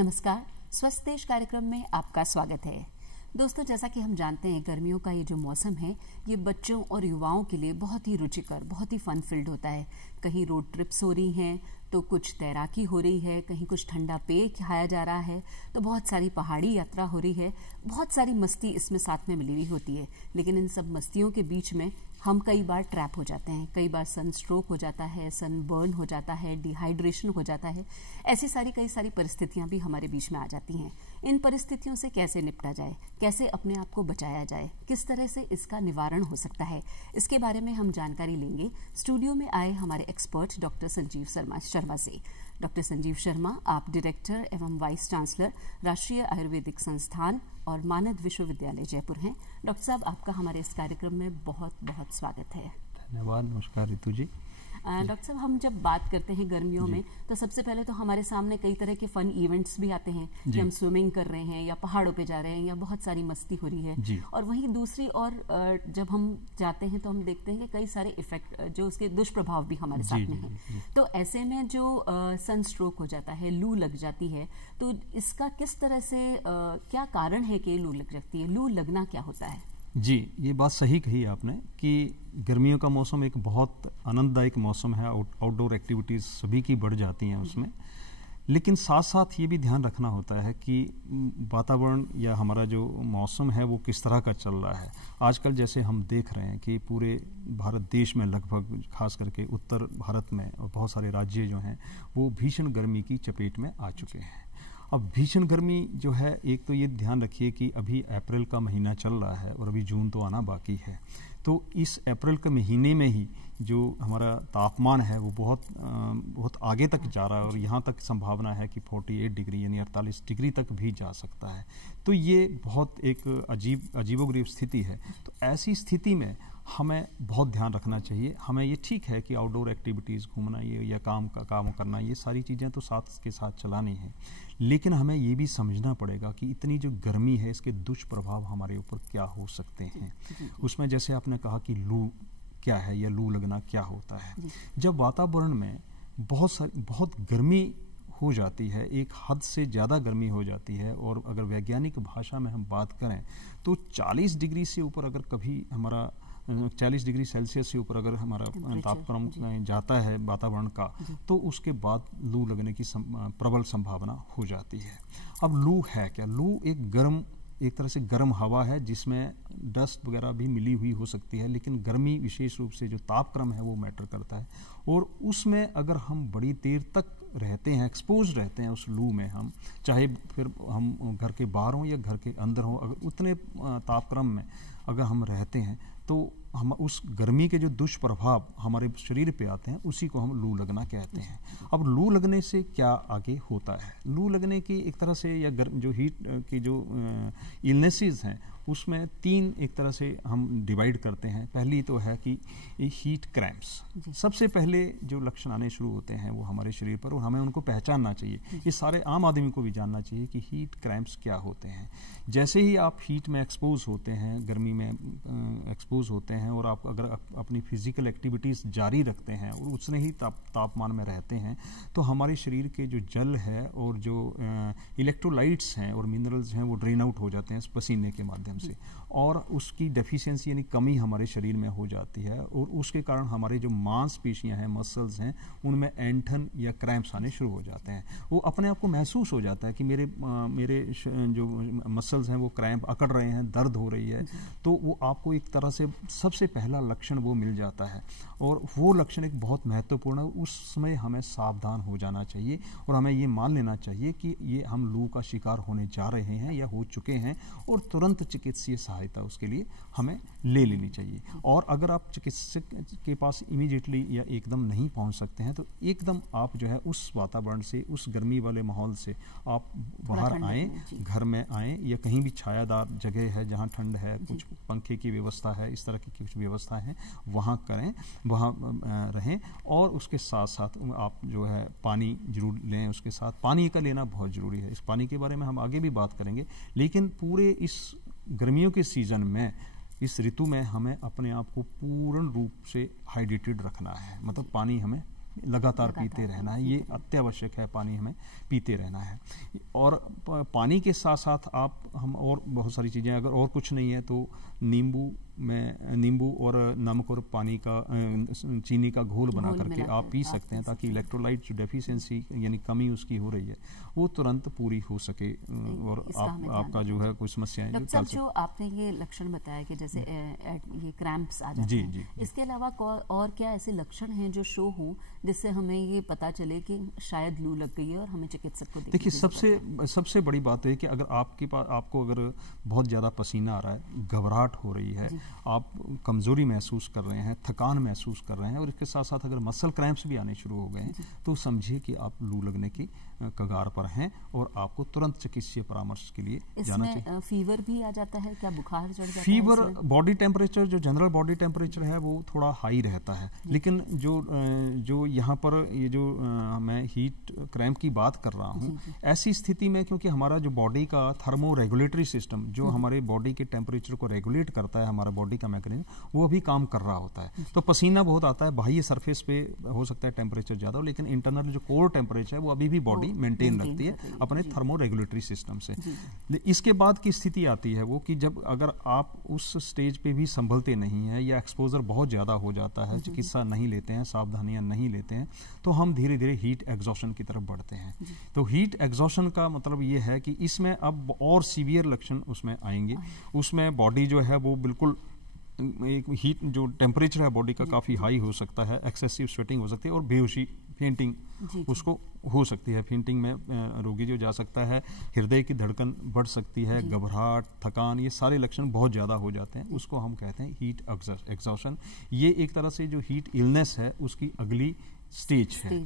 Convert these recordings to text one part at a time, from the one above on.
नमस्कार, स्वस्थ देश कार्यक्रम में आपका स्वागत है। दोस्तों, जैसा कि हम जानते हैं गर्मियों का ये जो मौसम है ये बच्चों और युवाओं के लिए बहुत ही रुचिकर, बहुत ही फन फील्ड होता है। कहीं रोड ट्रिप्स हो रही हैं तो कुछ तैराकी हो रही है, कहीं कुछ ठंडा पेय खाया जा रहा है, तो बहुत सारी पहाड़ी यात्रा हो रही है, बहुत सारी मस्ती इसमें साथ में मिली हुई होती है। लेकिन इन सब मस्तियों के बीच में हम कई बार ट्रैप हो जाते हैं, कई बार सन स्ट्रोक हो जाता है, सन बर्न हो जाता है, डिहाइड्रेशन हो जाता है। ऐसी कई सारी परिस्थितियां भी हमारे बीच में आ जाती हैं। इन परिस्थितियों से कैसे निपटा जाए, कैसे अपने आप को बचाया जाए, किस तरह से इसका निवारण हो सकता है, इसके बारे में हम जानकारी लेंगे स्टूडियो में आए हमारे एक्सपर्ट डॉक्टर संजीव शर्मा से। डॉक्टर संजीव शर्मा, आप डायरेक्टर एवं वाइस चांसलर राष्ट्रीय आयुर्वेदिक संस्थान और मानद विश्वविद्यालय जयपुर हैं। डॉक्टर साहब, आपका हमारे इस कार्यक्रम में बहुत बहुत स्वागत है। धन्यवाद। नमस्कार ऋतु जी। डॉक्टर साहब, हम जब बात करते हैं गर्मियों में तो सबसे पहले तो हमारे सामने कई तरह के फन इवेंट्स भी आते हैं कि हम स्विमिंग कर रहे हैं या पहाड़ों पे जा रहे हैं या बहुत सारी मस्ती हो रही है। और वहीं दूसरी ओर जब हम जाते हैं तो हम देखते हैं कि कई सारे इफेक्ट, जो उसके दुष्प्रभाव भी हमारे साथ में हैं। तो ऐसे में जो सन स्ट्रोक हो जाता है, लू लग जाती है, तो इसका किस तरह से क्या कारण है कि लू लग जाती है? लू लगना क्या होता है? जी, ये बात सही कही आपने कि गर्मियों का मौसम एक बहुत आनंददायक मौसम है। आउटडोर एक्टिविटीज़ सभी की बढ़ जाती हैं उसमें, लेकिन साथ साथ ये भी ध्यान रखना होता है कि वातावरण या हमारा जो मौसम है वो किस तरह का चल रहा है। आजकल जैसे हम देख रहे हैं कि पूरे भारत देश में लगभग, खास करके उत्तर भारत में और बहुत सारे राज्य जो हैं वो भीषण गर्मी की चपेट में आ चुके हैं। अब भीषण गर्मी जो है, एक तो ये ध्यान रखिए कि अभी अप्रैल का महीना चल रहा है और अभी जून तो आना बाकी है। तो इस अप्रैल के महीने में ही जो हमारा तापमान है वो बहुत आगे तक जा रहा है और यहाँ तक संभावना है कि 48 डिग्री यानी 48 डिग्री तक भी जा सकता है। तो ये बहुत एक अजीबोगरीब स्थिति है। तो ऐसी स्थिति में हमें बहुत ध्यान रखना चाहिए। हमें ये ठीक है कि आउटडोर एक्टिविटीज़, घूमना ये या काम करना, ये सारी चीज़ें तो साथ के साथ चलानी है, लेकिन हमें ये भी समझना पड़ेगा कि इतनी जो गर्मी है इसके दुष्प्रभाव हमारे ऊपर क्या हो सकते हैं। उसमें जैसे आपने कहा कि लू क्या है या लू लगना क्या होता है। जब वातावरण में बहुत गर्मी हो जाती है, एक हद से ज़्यादा गर्मी हो जाती है, और अगर वैज्ञानिक भाषा में हम बात करें तो 40 डिग्री से ऊपर अगर कभी हमारा 40 डिग्री सेल्सियस से ऊपर अगर हमारा तापमान जाता है वातावरण का, तो उसके बाद लू लगने की प्रबल संभावना हो जाती है। अब लू है क्या? लू एक तरह से गर्म हवा है जिसमें डस्ट वगैरह भी मिली हुई हो सकती है, लेकिन गर्मी विशेष रूप से जो तापक्रम है वो मैटर करता है। और उसमें अगर हम बड़ी देर तक रहते हैं, एक्सपोज रहते हैं उस लू में, हम चाहे फिर हम घर के बाहर हों या घर के अंदर हों, अगर उतने तापक्रम में अगर हम रहते हैं तो हम उस गर्मी के जो दुष्प्रभाव हमारे शरीर पे आते हैं उसी को हम लू लगना कहते हैं। अब लू लगने से क्या आगे होता है? लू लगने की एक तरह से या जो हीट की जो इलनेसेस हैं उसमें 3 एक तरह से हम डिवाइड करते हैं। पहली तो है कि हीट क्रैम्प्स। सबसे पहले जो लक्षण आने शुरू होते हैं वो हमारे शरीर पर, और हमें उनको पहचानना चाहिए। ये सारे आम आदमी को भी जानना चाहिए कि हीट क्रैम्प्स क्या होते हैं। जैसे ही आप हीट में एक्सपोज होते हैं, गर्मी में एक्सपोज होते हैं, और आप अगर अपनी फिजिकल एक्टिविटीज़ जारी रखते हैं और उतने ही तापमान में रहते हैं, तो हमारे शरीर के जो जल है और जो इलेक्ट्रोलाइट्स हैं और मिनरल्स हैं वो ड्रेन आउट हो जाते हैं पसीने के माध्यम से, और उसकी डेफिशिएंसी यानी कमी हमारे शरीर में हो जाती है, और उसके कारण हमारे जो मांसपेशियां हैं, मसल्स हैं, उनमें ऐंठन या क्रैम्प्स आने शुरू हो जाते हैं। वो अपने आप को महसूस हो जाता है कि मेरे जो मसल्स हैं वो क्रैम्प अकड़ रहे हैं, दर्द हो रही है। तो वो आपको एक तरह से सबसे पहला लक्षण वो मिल जाता है, और वो लक्षण एक बहुत महत्वपूर्ण है। उस समय हमें सावधान हो जाना चाहिए और हमें ये मान लेना चाहिए कि ये हम लू का शिकार होने जा रहे हैं या हो चुके हैं, और तुरंत चिकित्सीय सहायता उसके लिए हमें ले लेनी चाहिए। और अगर आप चिकित्सक के पास इमीडिएटली या एकदम नहीं पहुंच सकते हैं तो एकदम आप जो है उस वातावरण से, उस गर्मी वाले माहौल से आप बाहर आएँ, घर में आएँ, या कहीं भी छायादार जगह है जहाँ ठंड है, कुछ पंखे की व्यवस्था है, इस तरह की कुछ व्यवस्था है, वहाँ करें, वहाँ रहें। और उसके साथ साथ आप जो है पानी जरूर लें। उसके साथ पानी का लेना बहुत ज़रूरी है। इस पानी के बारे में हम आगे भी बात करेंगे, लेकिन पूरे इस गर्मियों के सीज़न में, इस ऋतु में हमें अपने आप को पूर्ण रूप से हाइड्रेटेड रखना है। मतलब पानी हमें लगातार पीते रहना है, ये अत्यावश्यक है, पानी हमें पीते रहना है। और पानी के साथ साथ हम और बहुत सारी चीज़ें, अगर और कुछ नहीं है तो नींबू और नमक और पानी का चीनी का घोल बना करके आप पी सकते हैं, ताकि इलेक्ट्रोलाइट जो डेफिशिएंसी यानी कमी उसकी हो रही है वो तुरंत पूरी हो सके और आपका जो है कोई समस्याएं डॉक्टर साहब, जो आपने ये लक्षण बताया कि जैसे ये क्रैम्प्स आ जाते हैं, इसके अलावा और क्या ऐसे लक्षण हैं जो शो हों जिससे हमें ये पता चले कि शायद लू लग गई है और हमें चिकित्सक को देखिए, सबसे बड़ी बात है कि अगर आपको अगर बहुत ज़्यादा पसीना आ रहा है, घबराहट हो रही है, आप कमज़ोरी महसूस कर रहे हैं, थकान महसूस कर रहे हैं और इसके साथ साथ अगर मसल क्रैम्प्स भी आने शुरू हो गए हैं, तो समझिए कि आप लू लगने की कगार पर हैं और आपको तुरंत चिकित्सीय परामर्श के लिए जाना चाहिए। फीवर भी आ जाता है क्या, बुखार चढ़ जाता है? फीवर, बॉडी टेम्परेचर, जो जनरल बॉडी टेम्परेचर है वो थोड़ा हाई रहता है, लेकिन जो यहाँ पर ये जो मैं हीट क्रैम्प की बात कर रहा हूँ, ऐसी स्थिति में क्योंकि हमारा जो बॉडी का थर्मो रेगुलेटरी सिस्टम जो हमारे बॉडी के टेम्परेचर को रेगुलेट करता है, हमारा बॉडी का मैकेनिज्म, वो भी काम कर रहा होता है। तो पसीना बहुत आता है, बाह्य सरफेस पे हो सकता है टेम्परेचर ज़्यादा हो, लेकिन इंटरनल जो कोर टेम्परेचर है वो अभी भी बॉडी मेंटेन रखती है अपने थर्मो रेगुलेटरी सिस्टम से। इसके बाद की स्थिति आती है वो कि जब अगर आप उस स्टेज पे भी संभलते नहीं है या एक्सपोजर बहुत ज़्यादा हो जाता है, चिकित्सा नहीं लेते हैं, सावधानियां नहीं लेते हैं, तो हम धीरे धीरे हीट एग्जॉशन की तरफ बढ़ते हैं। तो हीट एग्जॉशन का मतलब ये है कि इसमें अब और सीवियर लक्षण उसमें आएंगे। उसमें बॉडी जो है वो बिल्कुल एक हीट जो टेम्परेचर है बॉडी का काफ़ी हाई हो सकता है, एक्सेसिव स्वेटिंग हो सकती है और बेहोशी, फेंटिंग उसको हो सकती है। फेंटिंग में रोगी जो जा सकता है, हृदय की धड़कन बढ़ सकती है, घबराहट, थकान, ये सारे लक्षण बहुत ज़्यादा हो जाते हैं। उसको हम कहते हैं हीट एग्जॉशन। ये एक तरह से जो हीट इलनेस है उसकी अगली स्टेज है।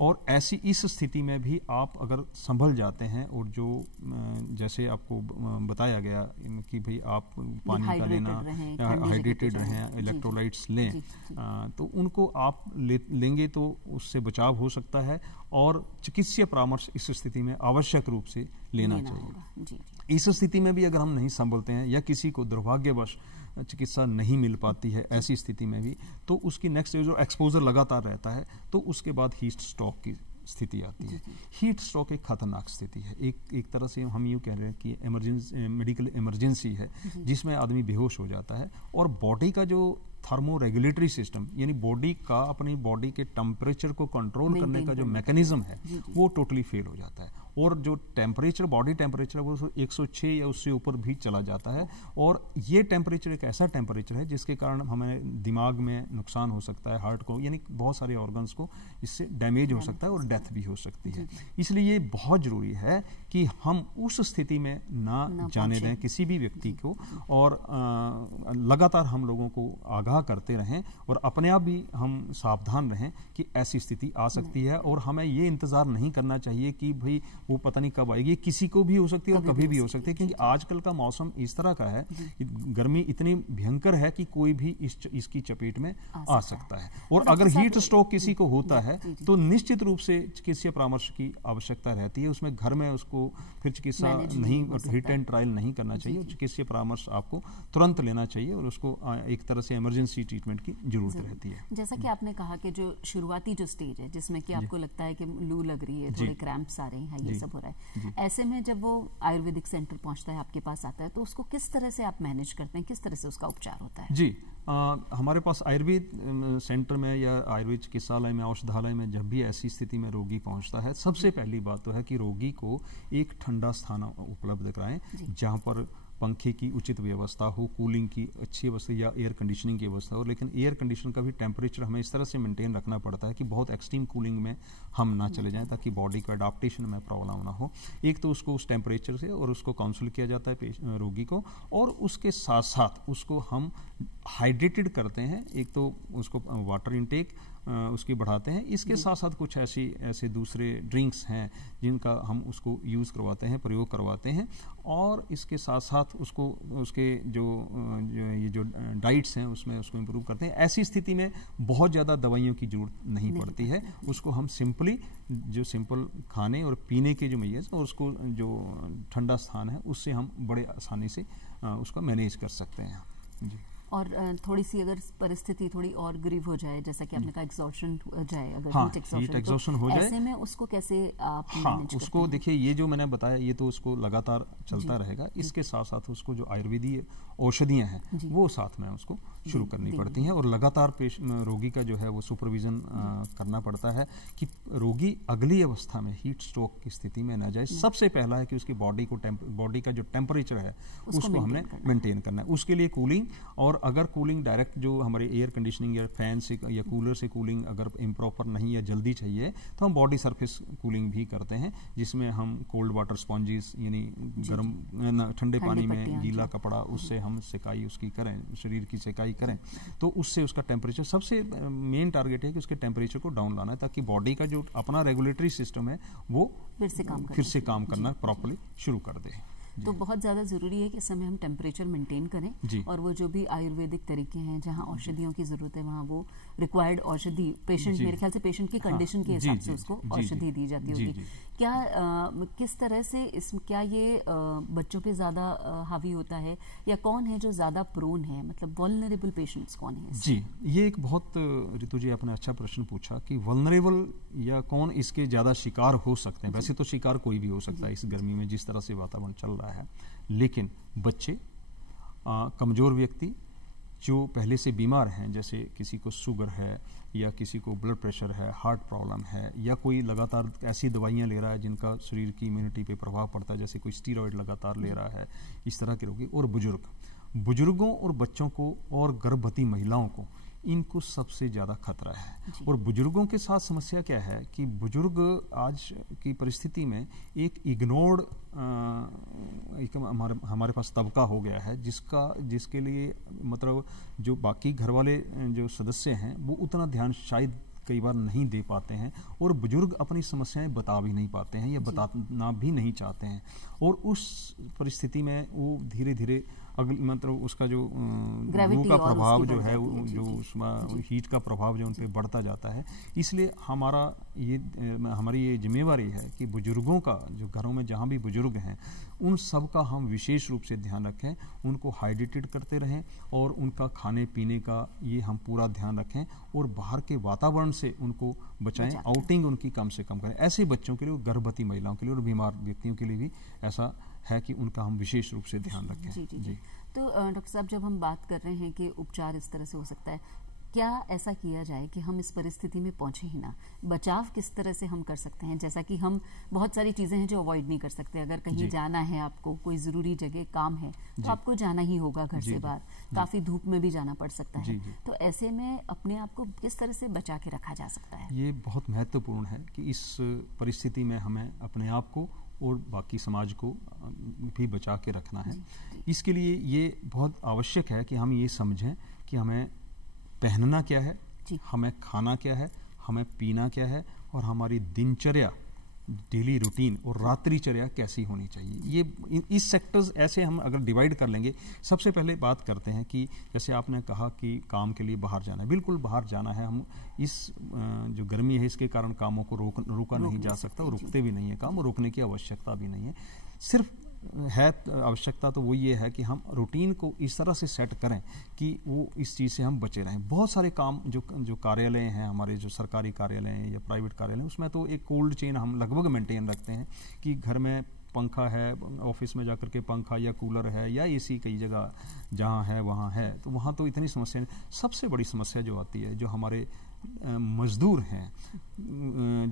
और ऐसी इस स्थिति में भी आप अगर संभल जाते हैं और जो जैसे आपको बताया गया कि भाई आप पानी का लेना, हाइड्रेटेड रहें, इलेक्ट्रोलाइट्स लें, तो उनको आप लेंगे तो उससे बचाव हो सकता है और चिकित्सीय परामर्श इस स्थिति में आवश्यक रूप से लेना चाहिए। इस स्थिति में भी अगर हम नहीं संभलते हैं या किसी को दुर्भाग्यवश चिकित्सा नहीं मिल पाती है, ऐसी स्थिति में भी तो उसकी नेक्स्ट जो एक्सपोजर लगातार रहता है तो उसके बाद हीट स्ट्रोक की स्थिति आती है। हीट स्ट्रोक एक खतरनाक स्थिति है, एक तरह से हम यूँ कह रहे हैं कि इमरजेंसी, मेडिकल इमरजेंसी है जिसमें आदमी बेहोश हो जाता है और बॉडी का जो थर्मो रेगुलेटरी सिस्टम यानी बॉडी का अपनी बॉडी के टेम्परेचर को कंट्रोल करने का जो मैकेनिज्म है वो टोटली फेल हो जाता है और जो टेम्परेचर, बॉडी टेम्परेचर है वो 106 या उससे ऊपर भी चला जाता है। और ये टेम्परेचर एक ऐसा टेम्परेचर है जिसके कारण हमें दिमाग में नुकसान हो सकता है, हार्ट को, यानी बहुत सारे ऑर्गन्स को इससे डैमेज हो सकता है और डेथ भी हो सकती है। इसलिए ये बहुत ज़रूरी है कि हम उस स्थिति में ना जाने दें किसी भी व्यक्ति को और लगातार हम लोगों को आगाह करते रहें और अपने आप भी हम सावधान रहें कि ऐसी स्थिति आ सकती है और हमें ये इंतज़ार नहीं करना चाहिए कि भाई वो पता नहीं कब आएगी, किसी को भी हो सकती है और कभी भी हो सकती है, क्योंकि आजकल का मौसम इस तरह का है, गर्मी इतनी भयंकर है कि कोई भी इसकी चपेट में आ सकता है। और अगर हीट स्ट्रोक किसी को होता है तो निश्चित रूप से चिकित्सीय परामर्श की आवश्यकता रहती है। उसमें घर में उसको फिर चिकित्सा नहीं, हिट एंड ट्रायल नहीं करना चाहिए, चिकित्सीय परामर्श आपको तुरंत लेना चाहिए और उसको एक तरह से इमरजेंसी ट्रीटमेंट की जरूरत रहती है। जैसा कि आपने कहा कि जो शुरुआती जो स्टेज है जिसमें कि आपको लगता है कि लू लग रही है, थोड़े क्रैम्प्स आ रहे हैं, ये सब हो रहा है, ऐसे में जब वो आयुर्वेदिक सेंटर पहुंचता है, आपके पास आता है, तो उसको किस तरह से आप मैनेज करते हैं, किस तरह से उसका उपचार होता है? जी, हमारे पास आयुर्वेद सेंटर में या आयुर्वेद चिकित्सालय में, औषधालय में जब भी ऐसी स्थिति में रोगी पहुंचता है, सबसे पहली बात तो है कि रोगी को एक ठंडा स्थान उपलब्ध कराएं जहां पर पंखे की उचित व्यवस्था हो, कूलिंग की अच्छी व्यवस्था या एयर कंडीशनिंग की व्यवस्था हो। लेकिन एयर कंडीशन का भी टेम्परेचर हमें इस तरह से मेंटेन रखना पड़ता है कि बहुत एक्सट्रीम कूलिंग में हम ना चले जाएं ताकि बॉडी को अडाप्टेशन में प्रॉब्लम ना हो। एक तो उसको उस टेम्परेचर से और उसको काउंसिल किया जाता है रोगी को, और उसके साथ साथ उसको हम हाइड्रेटेड करते हैं। एक तो उसको वाटर इनटेक उसकी बढ़ाते हैं, इसके साथ साथ कुछ ऐसे दूसरे ड्रिंक्स हैं जिनका हम उसको यूज़ करवाते हैं, प्रयोग करवाते हैं, और इसके साथ साथ उसको उसके जो डाइट्स हैं उसमें उसको इम्प्रूव करते हैं। ऐसी स्थिति में बहुत ज़्यादा दवाइयों की जरूरत नहीं पड़ती है, उसको हम सिंपली जो सिंपल खाने और पीने के जो मेजर्स और उसको जो ठंडा स्थान है उससे हम बड़े आसानी से उसको मैनेज कर सकते हैं। जी। और थोड़ी सी अगर परिस्थिति थोड़ी और ग्रीव हो जाए, जैसा कि आपने कहा एग्जॉशन हो जाए, अगर हाँ, हीट हीट एग्जॉशन तो हो जाए, ऐसे में उसको कैसे आप हाँ, मैनेज उसको करते हैं? देखिए ये जो मैंने बताया ये तो उसको लगातार चलता रहेगा। इसके साथ साथ उसको जो आयुर्वेदीय औषधियां हैं वो साथ में उसको शुरू करनी पड़ती हैं, और लगातार रोगी का जो है वो सुपरविजन करना पड़ता है कि रोगी अगली अवस्था में हीट स्ट्रोक की स्थिति में न जाए। सबसे पहला है कि उसकी बॉडी का जो टेम्परेचर है उसको हमने मेंटेन करना है। उसके लिए कूलिंग, और अगर कूलिंग डायरेक्ट जो हमारे एयर कंडीशनिंग या फैन से या कूलर से कूलिंग अगर इम्प्रॉपर नहीं या जल्दी चाहिए तो हम बॉडी सरफेस कूलिंग भी करते हैं, जिसमें हम कोल्ड वाटर स्पॉन्जेस यानी गर्म ठंडे पानी में गीला कपड़ा उससे हम सिकाई उसकी करें, शरीर की सिकाई करें, तो उससे उसका टेम्परेचर, सबसे मेन टारगेट है कि उसके टेम्परेचर को डाउन लाना है ताकि बॉडी का जो अपना रेगुलेटरी सिस्टम है वो फिर से काम करना प्रॉपर्ली शुरू कर दे। तो बहुत ज़्यादा ज़रूरी है कि इस समय हम टेम्परेचर मेंटेन करें, और वो जो भी आयुर्वेदिक तरीके हैं जहाँ औषधियों की ज़रूरत है वहाँ वो रिक्वायर्ड औषधि पेशेंट, मेरे ख्याल से पेशेंट की कंडीशन के हिसाब से उसको औषधि दी जाती होगी। क्या किस तरह से क्या ये बच्चों पे ज़्यादा हावी होता है, या कौन है जो ज़्यादा प्रोन है, मतलब वल्नरेबल पेशेंट्स कौन है? जी, ये एक बहुत, ऋतु जी आपने अच्छा प्रश्न पूछा कि वल्नरेबल या कौन इसके ज़्यादा शिकार हो सकते हैं। वैसे तो शिकार कोई भी हो सकता है इस गर्मी में जिस तरह से वातावरण चल रहा है, लेकिन बच्चे, कमज़ोर व्यक्ति, जो पहले से बीमार हैं, जैसे किसी को शुगर है या किसी को ब्लड प्रेशर है, हार्ट प्रॉब्लम है, या कोई लगातार ऐसी दवाइयाँ ले रहा है जिनका शरीर की इम्यूनिटी पे प्रभाव पड़ता है, जैसे कोई स्टीरॉयड लगातार ले रहा है, इस तरह के रोगी, और बुजुर्गों और बच्चों को और गर्भवती महिलाओं को इनको सबसे ज़्यादा खतरा है। और बुजुर्गों के साथ समस्या क्या है कि बुजुर्ग आज की परिस्थिति में एक इग्नोर्ड हमारे पास तबका हो गया है जिसके लिए मतलब जो बाकी घर वाले जो सदस्य हैं वो उतना ध्यान शायद कई बार नहीं दे पाते हैं, और बुजुर्ग अपनी समस्याएं बता भी नहीं पाते हैं या बताना भी नहीं चाहते हैं, और उस परिस्थिति में वो धीरे धीरे मतलब उसका जो लू का प्रभाव जो है, जो उसमें हीट का प्रभाव जो उन पर बढ़ता जाता है। इसलिए हमारी ये जिम्मेवारी है कि बुजुर्गों का, जो घरों में जहाँ भी बुजुर्ग हैं, उन सब का हम विशेष रूप से ध्यान रखें, उनको हाइड्रेटेड करते रहें, और उनका खाने पीने का ये हम पूरा ध्यान रखें, और बाहर के वातावरण से उनको बचाएं, आउटिंग उनकी कम से कम करें। ऐसे बच्चों के लिए, गर्भवती महिलाओं के लिए और बीमार व्यक्तियों के लिए भी ऐसा है कि उनका हम विशेष रूप से ध्यान रखें। जी। तो डॉक्टर साहब, जब हम बात कर रहे हैं कि उपचार इस तरह से हो सकता है, क्या ऐसा किया जाए कि हम इस परिस्थिति में पहुंचे ही ना? बचाव किस तरह से हम कर सकते हैं? जैसा कि हम बहुत सारी चीज़ें हैं जो अवॉइड नहीं कर सकते। अगर कहीं जाना है, आपको कोई ज़रूरी जगह काम है, तो आपको जाना ही होगा घर से बाहर, काफ़ी धूप में भी जाना पड़ सकता है। तो ऐसे में अपने आप को किस तरह से बचा के रखा जा सकता है? ये बहुत महत्वपूर्ण है कि इस परिस्थिति में हमें अपने आप को और बाकी समाज को भी बचा के रखना है। इसके लिए ये बहुत आवश्यक है कि हम ये समझें कि हमें पहनना क्या है, हमें खाना क्या है, हमें पीना क्या है, और हमारी दिनचर्या, डेली रूटीन और रात्रिचर्या कैसी होनी चाहिए। ये इस सेक्टर्स ऐसे हम अगर डिवाइड कर लेंगे। सबसे पहले बात करते हैं कि जैसे आपने कहा कि काम के लिए बाहर जाना है, बिल्कुल बाहर जाना है। हम इस जो गर्मी है इसके कारण कामों को रोका नहीं जा सकता, और रुकते भी नहीं है काम, और रोकने की आवश्यकता भी नहीं है। सिर्फ है आवश्यकता तो वो ये है कि हम रूटीन को इस तरह से सेट करें कि वो इस चीज़ से हम बचे रहें। बहुत सारे काम जो कार्यालय हैं हमारे, जो सरकारी कार्यालय हैं या प्राइवेट कार्यालय हैं, उसमें तो एक कोल्ड चेन हम लगभग मेंटेन रखते हैं कि घर में पंखा है, ऑफिस में जाकर के पंखा या कूलर है या एसी कई जगह जहाँ है वहाँ है, तो वहाँ तो इतनी समस्या नहीं। सबसे बड़ी समस्या जो आती है, जो हमारे मजदूर हैं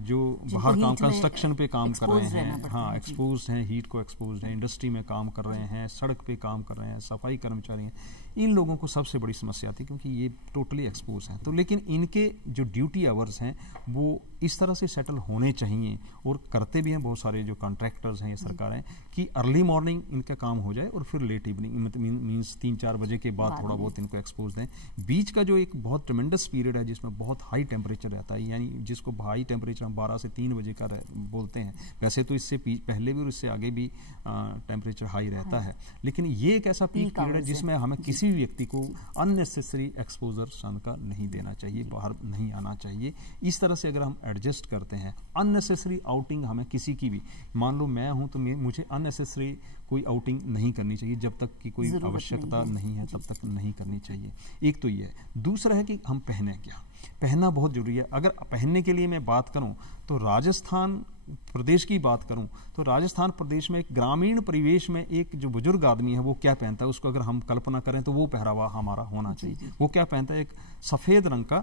जो बाहर काम, कंस्ट्रक्शन पे काम कर रहे हैं, हाँ, एक्सपोज हैं, हीट को एक्सपोज हैं, इंडस्ट्री में काम कर रहे हैं, सड़क पे काम कर रहे हैं, सफाई कर्मचारी हैं, इन लोगों को सबसे बड़ी समस्या आती है क्योंकि ये टोटली एक्सपोज हैं। तो लेकिन इनके जो ड्यूटी आवर्स हैं वो इस तरह से सेटल होने चाहिए, और करते भी हैं बहुत सारे जो कॉन्ट्रैक्टर्स हैं या सरकारें, कि अर्ली मॉर्निंग इनका काम हो जाए और फिर लेट इवनिंग, मतलब मीन्स 3-4 बजे के बाद थोड़ा बहुत इनको एक्सपोज दें। बीच का जो एक बहुत ट्रेमेंडस पीरियड है जिसमें बहुत हाई टेम्परेचर रहता है, यानी जिसको हाई टेम्परेचर हम 12 से 3 बजे का बोलते हैं, वैसे तो इससे पहले भी और इससे आगे भी टेम्परेचर हाई रहता है, लेकिन ये एक ऐसा पीक पीरियड है जिसमें हमें किसी भी व्यक्ति को अननेसेसरी एक्सपोजर सन का नहीं देना चाहिए, बाहर नहीं आना चाहिए। इस तरह से अगर हम एडजस्ट करते हैं, अननेसेसरी आउटिंग हमें किसी की भी, मान लो मैं हूं तो मुझे अननेसेसरी कोई आउटिंग नहीं करनी चाहिए जब तक कि कोई आवश्यकता नहीं है, तब तक नहीं करनी चाहिए। एक तो ये है। दूसरा है कि हम पहने क्या, पहनना बहुत जरूरी है। अगर पहनने के लिए मैं बात करूं तो राजस्थान प्रदेश की बात करूं तो राजस्थान प्रदेश में एक ग्रामीण परिवेश में एक जो बुजुर्ग आदमी है वो क्या पहनता है, उसको अगर हम कल्पना करें तो वो पहरावा हमारा होना चाहिए। वो क्या पहनता है, एक सफेद रंग का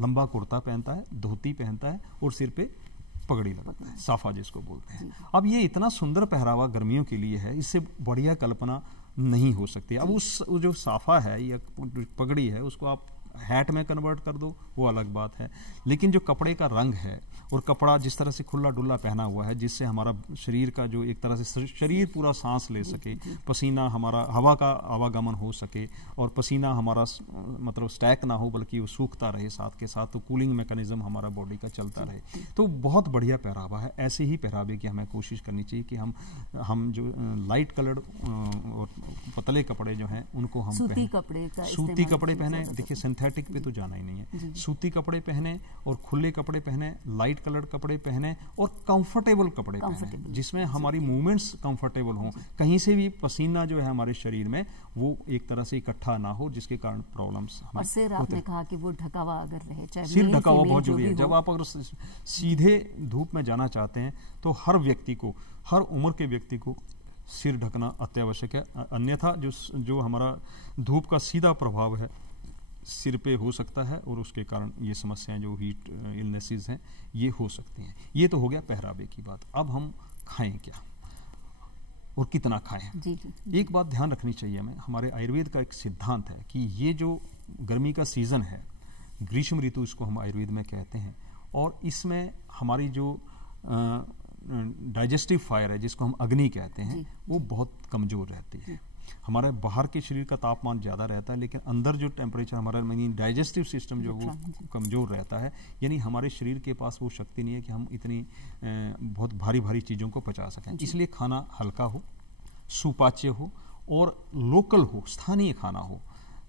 लंबा कुर्ता पहनता है, धोती पहनता है और सिर पे पगड़ी लगाता है, साफा जिसको बोलते हैं। अब ये इतना सुंदर पहरावा गर्मियों के लिए है, इससे बढ़िया कल्पना नहीं हो सकती। अब उस जो साफा है या पगड़ी है उसको आप हैट में कन्वर्ट कर दो, वो अलग बात है। लेकिन जो कपड़े का रंग है और कपड़ा जिस तरह से खुला डुल्ला पहना हुआ है, जिससे हमारा शरीर का जो एक तरह से शरीर पूरा सांस ले सके, पसीना हमारा हवा का आवागमन हो सके और पसीना हमारा मतलब स्टैक ना हो बल्कि वो सूखता रहे साथ के साथ, तो कूलिंग मैकेनिज्म हमारा बॉडी का चलता रहे, तो बहुत बढ़िया पहरावा है। ऐसे ही पहरावे की हमें कोशिश करनी चाहिए कि हम जो लाइट कलर्ड और पतले कपड़े जो हैं उनको हम सूती कपड़े पहने। देखिए सिंथेटिक पे तो जाना ही नहीं है, सूती कपड़े पहने और खुले कपड़े पहने, लाइट कलर्ड कपड़े पहने और कंफर्टेबल कपड़े पहने जिसमें हमारी मूवमेंट्स कंफर्टेबल हों, कहीं से भी पसीना जो है हमारे शरीर में वो एक तरह से इकट्ठा ना हो जिसके कारण प्रॉब्लम्स और सिर आपने कहा कि वो ढका हुआ अगर रहे, चाहे सिर ढका हुआ बहुत जरूरी है। जब आप अगर सीधे धूप में जाना चाहते हैं तो हर व्यक्ति को, हर उम्र के व्यक्ति को सिर ढकना अत्यावश्यक है, अन्यथा जो हमारा धूप का सीधा प्रभाव है सिर पे हो सकता है और उसके कारण ये समस्याएं जो हीट इलनेसेस हैं ये हो सकती हैं। ये तो हो गया पहरावे की बात। अब हम खाएं क्या और कितना खाएं। जी। एक बात ध्यान रखनी चाहिए हमें, हमारे आयुर्वेद का एक सिद्धांत है कि ये जो गर्मी का सीजन है, ग्रीष्म ऋतु इसको हम आयुर्वेद में कहते हैं, और इसमें हमारी जो डाइजेस्टिव फायर है जिसको हम अग्नि कहते हैं वो बहुत कमजोर रहती है। हमारे बाहर के शरीर का तापमान ज़्यादा रहता है लेकिन अंदर जो टेम्परेचर हमारा डाइजेस्टिव सिस्टम जो वो कमज़ोर रहता है, यानी हमारे शरीर के पास वो शक्ति नहीं है कि हम इतनी बहुत भारी भारी चीज़ों को पचा सकें। इसलिए खाना हल्का हो, सुपाच्य हो और लोकल हो, स्थानीय खाना हो,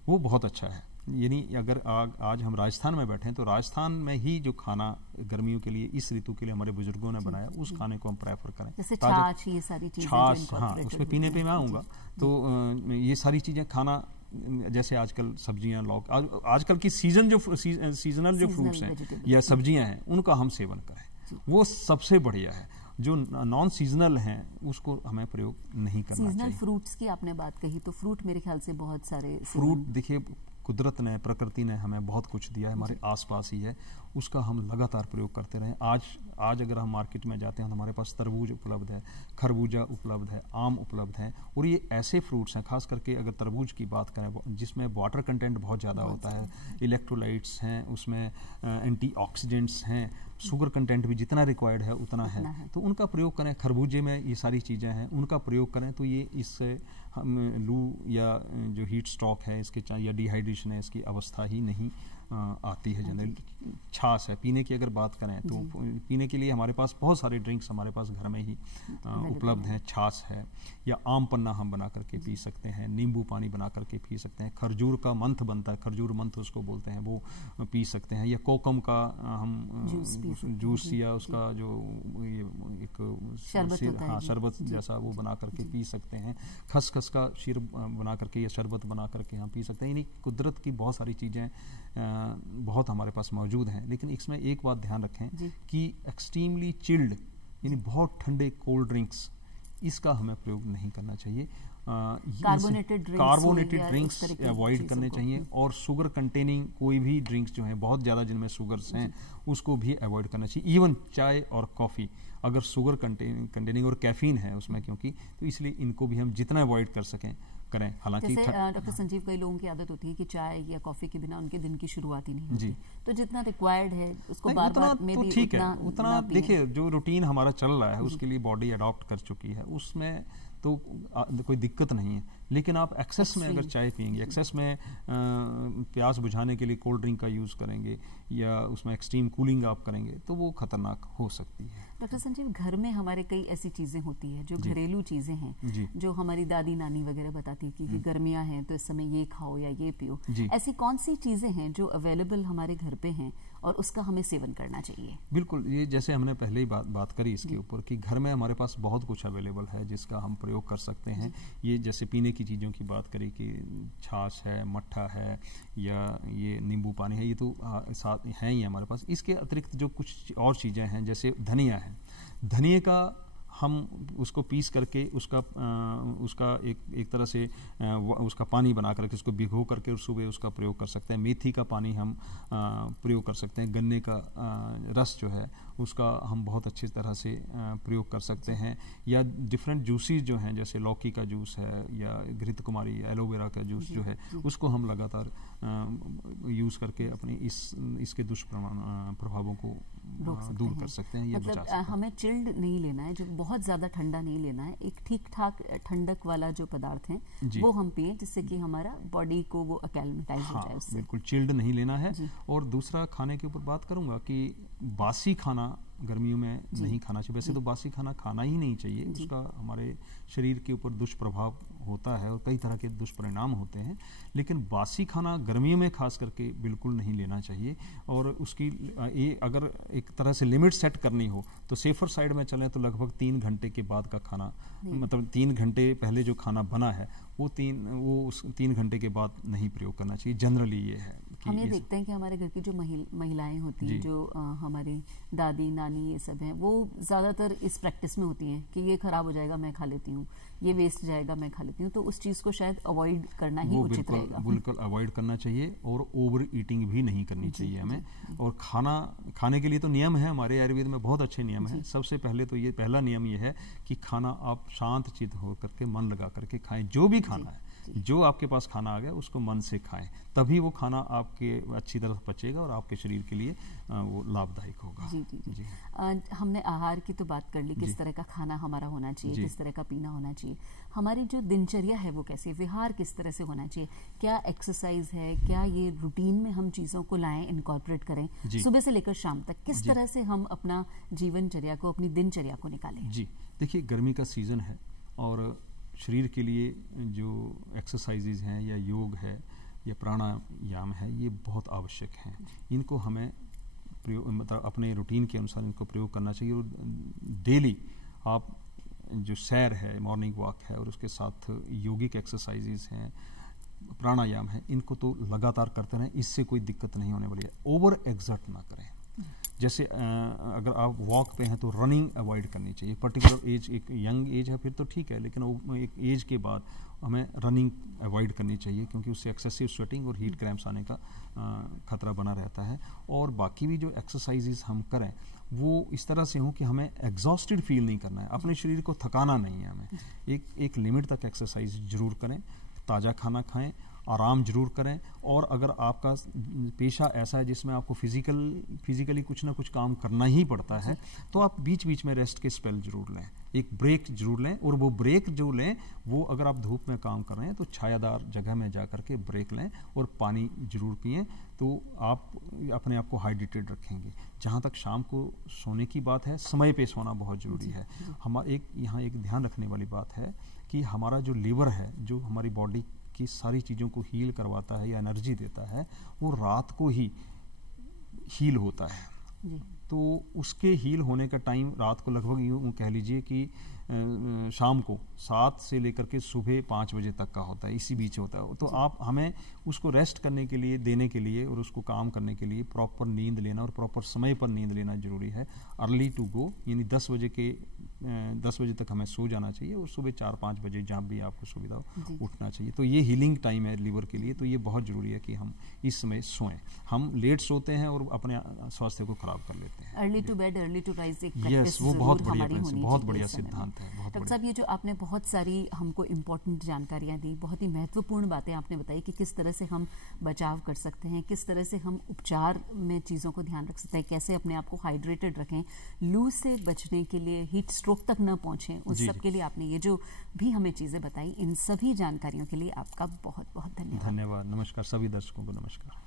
वो बहुत अच्छा है। यानी अगर आज हम राजस्थान में बैठे हैं तो राजस्थान में ही जो खाना गर्मियों के लिए इस ऋतु के लिए हमारे बुजुर्गों ने बनाया उस खाने को हम प्रेफर करें। जैसे छाछ, ये सारी चीजें, छाछ, हाँ, उसमें पीने पे मैं आऊँगा। तो ये सारी चीज़ें खाना, जैसे आजकल सब्जियां, लौक, आजकल की सीजनल जो फ्रूट्स हैं या सब्जियां हैं उनका हम सेवन करें, वो सबसे बढ़िया है। जो नॉन सीजनल हैं उसको हमें प्रयोग नहीं करना चाहिए। सीजनल फ्रूट्स की आपने बात कही तो फ्रूट मेरे ख्याल से बहुत सारे फ्रूट, देखिए कुदरत ने, प्रकृति ने हमें बहुत कुछ दिया है, हमारे आसपास ही है, उसका हम लगातार प्रयोग करते रहें। आज अगर हम मार्केट में जाते हैं तो हमारे पास तरबूज उपलब्ध है, खरबूजा उपलब्ध है, आम उपलब्ध है, और ये ऐसे फ्रूट्स हैं, खास करके अगर तरबूज की बात करें जिसमें वाटर कंटेंट बहुत ज़्यादा होता है, इलेक्ट्रोलाइट्स हैं उसमें, एंटीऑक्सीडेंट्स हैं, शुगर कंटेंट भी जितना रिक्वायर्ड है उतना है, तो उनका प्रयोग करें। खरबूजे में ये सारी चीज़ें हैं, उनका प्रयोग करें तो ये इससे हम लू या जो हीट स्ट्रोक है इसके या डिहाइड्रेशन है इसकी अवस्था ही नहीं आती है जनरली। छाछ है, पीने की अगर बात करें तो पीने के लिए हमारे पास बहुत सारे ड्रिंक्स हमारे पास घर में ही उपलब्ध हैं। छाछ है या आम पन्ना हम बना करके पी सकते हैं, नींबू पानी बना करके पी सकते हैं, खरजूर का मंथ बनता है, खरजूर मंथ उसको बोलते हैं, वो पी सकते हैं, या कोकम का हम जूस या उसका जो एक शरबत जैसा वो बना करके पी सकते हैं, खसखस का शीर बना करके या शरबत बना करके हम पी सकते हैं। यानी कुदरत की बहुत सारी चीज़ें बहुत हमारे पास मौजूद हैं। लेकिन इसमें एक बात ध्यान रखें कि एक्सट्रीमली चिल्ड यानी बहुत ठंडे कोल्ड ड्रिंक्स, इसका हमें प्रयोग नहीं करना चाहिए। कार्बोनेटेड ड्रिंक्स अवॉइड करने चाहिए, और शुगर कंटेनिंग कोई भी ड्रिंक्स जो हैं बहुत ज़्यादा जिनमें शुगर्स हैं उसको भी अवॉइड करना चाहिए। इवन चाय और कॉफ़ी अगर शुगर कंटेनिंग और कैफीन है उसमें, क्योंकि तो इसलिए इनको भी हम जितना अवॉइड कर सकें करें। हालांकि डॉक्टर संजीव, कई लोगों की आदत होती है कि चाय या कॉफी के बिना उनके दिन की शुरुआत ही नहीं होती, तो जितना रिक्वायर्ड है उसको बार-बार में भी ठीक है, उतना देखिए जो रूटीन हमारा चल रहा है उसके लिए बॉडी अडॉप्ट कर चुकी है, उसमें तो कोई दिक्कत नहीं है। लेकिन आप एक्सेस में अगर चाय पियेंगे, एक्सेस में प्यास बुझाने के लिए कोल्ड ड्रिंक का यूज़ करेंगे या उसमें एक्सट्रीम कूलिंग आप करेंगे तो वो खतरनाक हो सकती है। डॉक्टर संजीव, घर में हमारे कई ऐसी चीज़ें होती है जो घरेलू चीज़ें हैं, जो हमारी दादी नानी वगैरह बताती है कि गर्मियाँ हैं तो इस समय ये खाओ या ये पियो, ऐसी कौन सी चीज़ें हैं जो अवेलेबल हमारे घर पे हैं और उसका हमें सेवन करना चाहिए? बिल्कुल, ये जैसे हमने पहले ही बात करी इसके ऊपर कि घर में हमारे पास बहुत कुछ अवेलेबल है जिसका हम प्रयोग कर सकते हैं। ये जैसे पीने की चीज़ों की बात करी कि छाछ है, मट्ठा है या ये नींबू पानी है, ये तो साथ हैं ही हमारे पास। इसके अतिरिक्त जो कुछ और चीज़ें हैं जैसे धनिया है, धनिए का हम उसको पीस करके उसका एक तरह से उसका पानी बना करके उसको भिगो करके सुबह उसका प्रयोग कर सकते हैं। मेथी का पानी हम प्रयोग कर सकते हैं। गन्ने का रस जो है उसका हम बहुत अच्छी तरह से प्रयोग कर सकते हैं। या डिफरेंट जूसेस जो हैं जैसे लौकी का जूस है या घृत कुमारी एलोवेरा का जूस जो है उसको हम लगातार यूज़ करके अपनी इसके दुष्प्रभावों को दूर कर सकते हैं। ये मतलब हमें चिल्ड नहीं लेना है, जो बहुत ज़्यादा ठंडा नहीं लेना है, एक ठीक ठाक ठंडक वाला जो पदार्थ है वो हम पिए जिससे कि हमारा बॉडी को वो अकैलिमेटाइज हो जाए उससे। बिल्कुल चिल्ड नहीं लेना है। और दूसरा खाने के ऊपर बात करूंगा कि बासी खाना गर्मियों में नहीं खाना चाहिए। वैसे तो बासी खाना खाना ही नहीं चाहिए, उसका हमारे शरीर के ऊपर दुष्प्रभाव होता है और कई तरह के दुष्परिणाम होते हैं। लेकिन बासी खाना गर्मियों में खास करके बिल्कुल नहीं लेना चाहिए। और उसकी अगर एक तरह से लिमिट सेट करनी हो तो सेफर साइड में चलें तो लगभग 3 घंटे के बाद का खाना, मतलब 3 घंटे पहले जो खाना बना है वो 3 घंटे के बाद नहीं प्रयोग करना चाहिए। जनरली ये है कि हम ये देखते हैं कि हमारे घर की जो महिलाएं होती हैं, जो हमारी दादी नानी ये सब हैं, वो ज़्यादातर इस प्रैक्टिस में होती हैं कि ये खराब हो जाएगा मैं खा लेती हूँ, ये वेस्ट जाएगा मैं खा लेती हूँ। तो उस चीज़ को शायद अवॉइड करना ही उचित रहेगा। बिल्कुल अवॉइड करना चाहिए और ओवर ईटिंग भी नहीं करनी चाहिए हमें। और खाने के लिए तो नियम है, हमारे आयुर्वेद में बहुत अच्छे नियम हैं। सबसे पहले तो ये पहला नियम ये है कि खाना आप शांत चित्त होकर के मन लगा करके खाएं। जो भी खाना है, जो आपके पास खाना आ गया उसको मन से खाएं, तभी वो खाना आपके अच्छी तरह पचेगा और आपके शरीर के लिए वो लाभदायक होगा। जी। हमने आहार की तो बात कर ली, किस तरह का खाना हमारा होना चाहिए, किस तरह का पीना होना चाहिए। हमारी जो दिनचर्या है वो कैसे, विहार किस तरह से होना चाहिए, क्या एक्सरसाइज है, क्या ये रूटीन में हम चीज़ों को लाएं, इनकॉर्पोरेट करें सुबह से लेकर शाम तक, किस तरह से हम अपना जीवनचर्या को, अपनी दिनचर्या को निकालें? जी देखिए, गर्मी का सीज़न है और शरीर के लिए जो एक्सरसाइजेज हैं या योग है या प्राणायाम है ये बहुत आवश्यक हैं। इनको हमें मतलब अपने रूटीन के अनुसार इनको प्रयोग करना चाहिए। और डेली आप जो सैर है, मॉर्निंग वॉक है और उसके साथ योगिक एक्सरसाइजेज हैं, प्राणायाम है, इनको तो लगातार करते रहें, इससे कोई दिक्कत नहीं होने वाली है। ओवर एक्सर्ट ना करें। जैसे अगर आप वॉक पे हैं तो रनिंग अवॉइड करनी चाहिए। पर्टिकुलर एज, एक यंग एज है फिर तो ठीक है, लेकिन एक एज के बाद हमें रनिंग अवॉइड करनी चाहिए क्योंकि उससे एक्सेसिव स्वेटिंग और हीट क्रैम्प्स आने का खतरा बना रहता है। और बाकी भी जो एक्सरसाइजेस हम करें वो इस तरह से हों कि हमें एग्जॉस्टेड फील नहीं करना है, अपने शरीर को थकाना नहीं है। हमें एक लिमिट तक एक्सरसाइज जरूर करें, ताज़ा खाना खाएं, आराम जरूर करें। और अगर आपका पेशा ऐसा है जिसमें आपको फिजिकली कुछ ना कुछ काम करना ही पड़ता है तो आप बीच बीच में रेस्ट के स्पेल जरूर लें, एक ब्रेक जरूर लें। और वो ब्रेक जो लें वो अगर आप धूप में काम कर रहे हैं तो छायादार जगह में जा कर के ब्रेक लें और पानी जरूर पिएं, तो आप अपने आप को हाइड्रेटेड रखेंगे। जहाँ तक शाम को सोने की बात है, समय पे सोना बहुत ज़रूरी है। यहाँ एक ध्यान रखने वाली बात है कि हमारा जो लीवर है, जो हमारी बॉडी की सारी चीज़ों को हील करवाता है या एनर्जी देता है, वो रात को ही हील होता है। तो उसके हील होने का टाइम रात को लगभग यूँ कह लीजिए कि शाम को 7 से लेकर के सुबह 5 बजे तक का होता है, इसी बीच होता है। तो आप हमें उसको रेस्ट करने के लिए, देने के लिए और उसको काम करने के लिए प्रॉपर नींद लेना और प्रॉपर समय पर नींद लेना जरूरी है। अर्ली टू गो यानी 10 बजे तक हमें सो जाना चाहिए और सुबह 4-5 बजे जहाँ भी आपको सुविधा हो उठना चाहिए। तो ये हीलिंग टाइम है लीवर के लिए, तो ये बहुत ज़रूरी है कि हम इस समय सोएं। हम लेट सोते हैं और अपने स्वास्थ्य को खराब कर लेते हैं। Early to bed early to rise एक प्रैक्टिस वो बहुत बढ़िया सिद्धांत है। डॉक्टर साहब, ये जो आपने बहुत सारी हमको इम्पोर्टेंट जानकारियां दी, बहुत ही महत्वपूर्ण बातें आपने बताई कि किस तरह से हम बचाव कर सकते हैं, किस तरह से हम उपचार में चीज़ों को ध्यान रख सकते हैं, कैसे अपने आप को हाइड्रेटेड रखें, लू से बचने के लिए, हीट स्ट्रोक तक न पहुंचें, उस सब के लिए आपने ये जो भी हमें चीज़ें बताई, इन सभी जानकारियों के लिए आपका बहुत बहुत धन्यवाद। नमस्कार, सभी दर्शकों को नमस्कार।